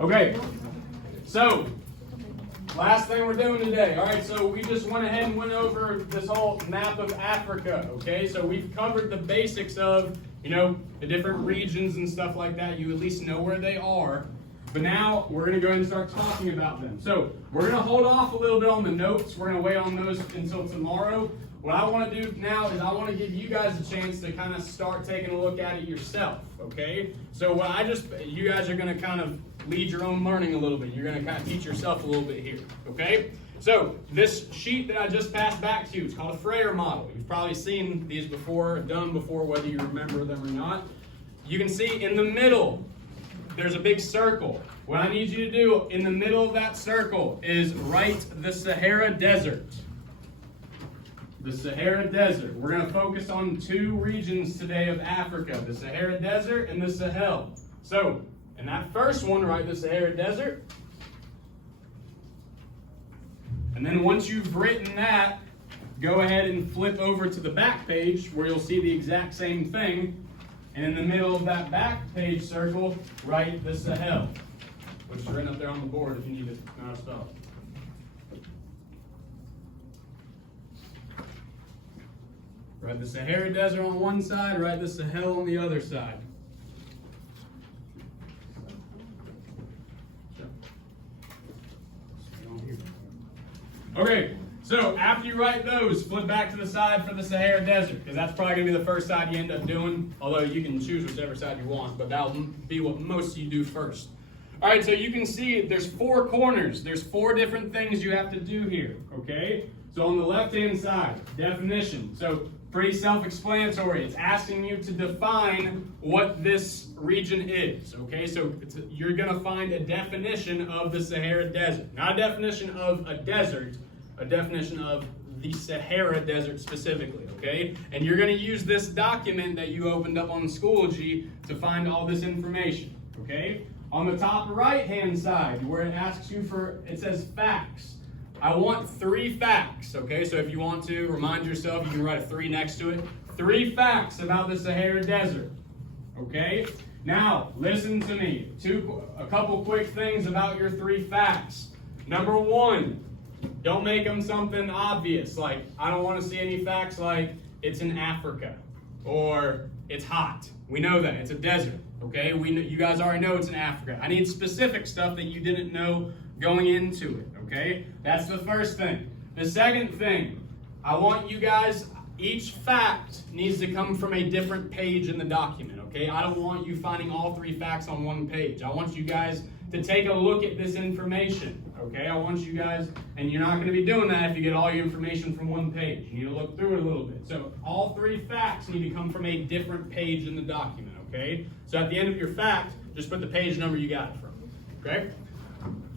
Okay, so last thing we're doing today. All right, so we just went ahead and went over this whole map of Africa. Okay, so we've covered the basics of, the different regions and stuff like that. You at least know where they are. But now we're going to go ahead and start talking about them. So we're going to hold off a little bit on the notes. We're going to wait on those until tomorrow. What I want to do now is I want to give you guys a chance to kind of start taking a look at it yourself, okay? So you guys are going to kind of lead your own learning a little bit. You're going to kind of teach yourself a little bit here, okay? So this sheet that I just passed back to you, it's called a Frayer model. You've probably seen these before, done before, whether you remember them or not. You can see in the middle, there's a big circle. What I need you to do in the middle of that circle is write the Sahara Desert. The Sahara Desert. We're going to focus on two regions today of Africa, the Sahara Desert and the Sahel. So, in that first one, write the Sahara Desert. And then once you've written that, go ahead and flip over to the back page where you'll see the exact same thing. And in the middle of that back page circle, write the Sahel, which is written up there on the board if you need to know how to spell it. Write the Sahara Desert on one side, write the Sahel on the other side. Okay, so after you write those, flip back to the side for the Sahara Desert, because that's probably going to be the first side you end up doing, although you can choose whichever side you want, but that'll be what most of you do first. All right, so you can see there's four corners. There's four different things you have to do here, okay? So on the left-hand side, definition. So pretty self-explanatory. It's asking you to define what this region is, okay? So you're going to find a definition of the Sahara Desert. Not a definition of a desert, a definition of the Sahara Desert specifically, okay? And you're going to use this document that you opened up on Schoology to find all this information, okay? On the top right-hand side, where it asks you it says facts. I want 3 facts, okay? So if you want to remind yourself, you can write a 3 next to it. 3 facts about the Sahara Desert, okay? Now, listen to me. A couple quick things about your 3 facts. Number 1, don't make them something obvious. Like, I don't want to see any facts like it's in Africa or it's hot. We know that. It's a desert, okay? You guys already know it's in Africa. I need specific stuff that you didn't know going into it, okay? That's the first thing. The second thing, I want you guys, each fact needs to come from a different page in the document, okay? I don't want you finding all 3 facts on one page. I want you guys to take a look at this information, okay? I want you guys, and you're not going to be doing that if you get all your information from one page. You need to look through it a little bit. So all 3 facts need to come from a different page in the document, okay? So at the end of your fact, just put the page number you got it from, okay?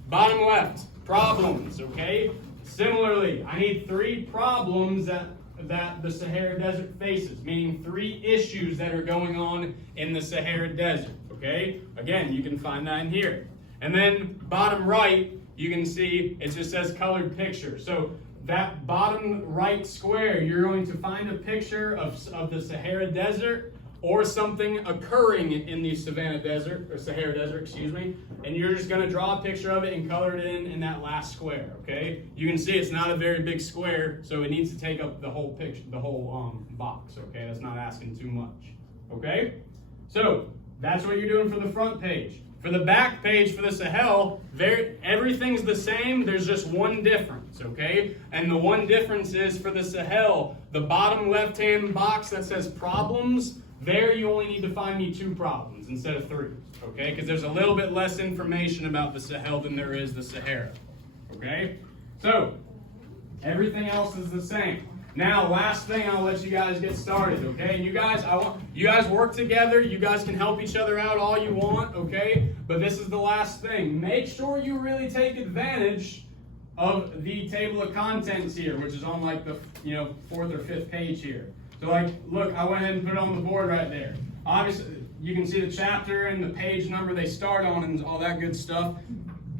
Bottom left, problems, okay? Similarly, I need 3 problems that the Sahara Desert faces, meaning 3 issues that are going on in the Sahara Desert, okay? Again, you can find that in here. And then bottom right, you can see it just says colored picture. So that bottom right square, you're going to find a picture of the Sahara Desert or something occurring in the Sahara Desert, excuse me, and you're just going to draw a picture of it and color it in that last square, okay? You can see it's not a very big square, so it needs to take up the whole picture, the whole box, okay? That's not asking too much, okay? So that's what you're doing for the front page. For the back page for the Sahel, everything's the same, there's just one difference, okay? And the one difference is for the Sahel, the bottom left-hand box that says problems, there you only need to find me 2 problems instead of 3, okay? Because there's a little bit less information about the Sahel than there is the Sahara, okay? So, everything else is the same. Now, last thing, I'll let you guys get started, okay? And you guys work together. You guys can help each other out all you want, okay? But this is the last thing. Make sure you really take advantage of the table of contents here, which is on like the 4th or 5th page here. So like, look, I went ahead and put it on the board right there. Obviously, you can see the chapter and the page number they start on and all that good stuff.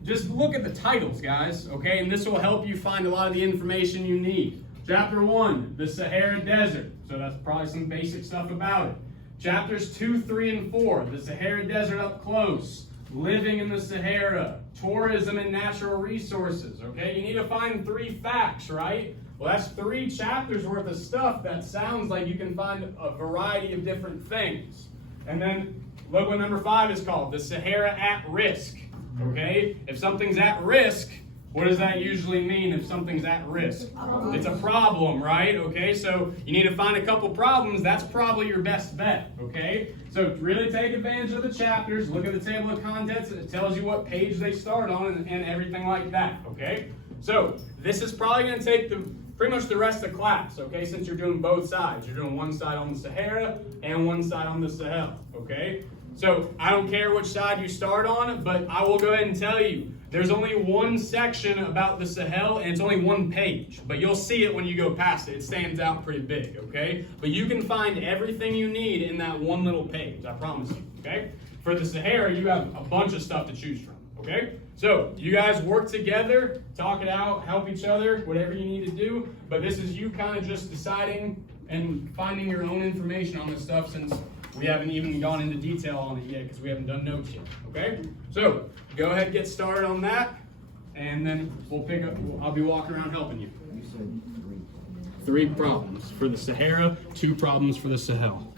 Just look at the titles, guys, okay? And this will help you find a lot of the information you need. Chapter 1, the Sahara Desert. So that's probably some basic stuff about it. Chapters 2, 3, and 4, the Sahara Desert up close. living in the Sahara, tourism and natural resources, okay? You need to find 3 facts, right? Well, that's 3 chapters worth of stuff that sounds like you can find a variety of different things. And then look what number 5 is called, the Sahara at risk, okay? If something's at risk, what does that usually mean if something's at risk? It's a problem, right? Okay, so you need to find a couple problems. That's probably your best bet, okay? So really take advantage of the chapters. Look at the table of contents. It tells you what page they start on and everything like that, okay? So this is probably going to take pretty much the rest of class, okay, since you're doing both sides. You're doing one side on the Sahara and one side on the Sahel, okay? So I don't care which side you start on, but I will go ahead and tell you, there's only one section about the Sahel, and it's only 1 page. But you'll see it when you go past it. It stands out pretty big, okay? But you can find everything you need in that one little page, I promise you, okay? For the Sahara, you have a bunch of stuff to choose from, okay? So you guys work together, talk it out, help each other, whatever you need to do. But this is you kind of just deciding and finding your own information on this stuff, since we haven't even gone into detail on it yet because we haven't done notes yet, okay? So go ahead and get started on that, and then we'll pick up, I'll be walking around helping you. 3 problems for the Sahara, 2 problems for the Sahel.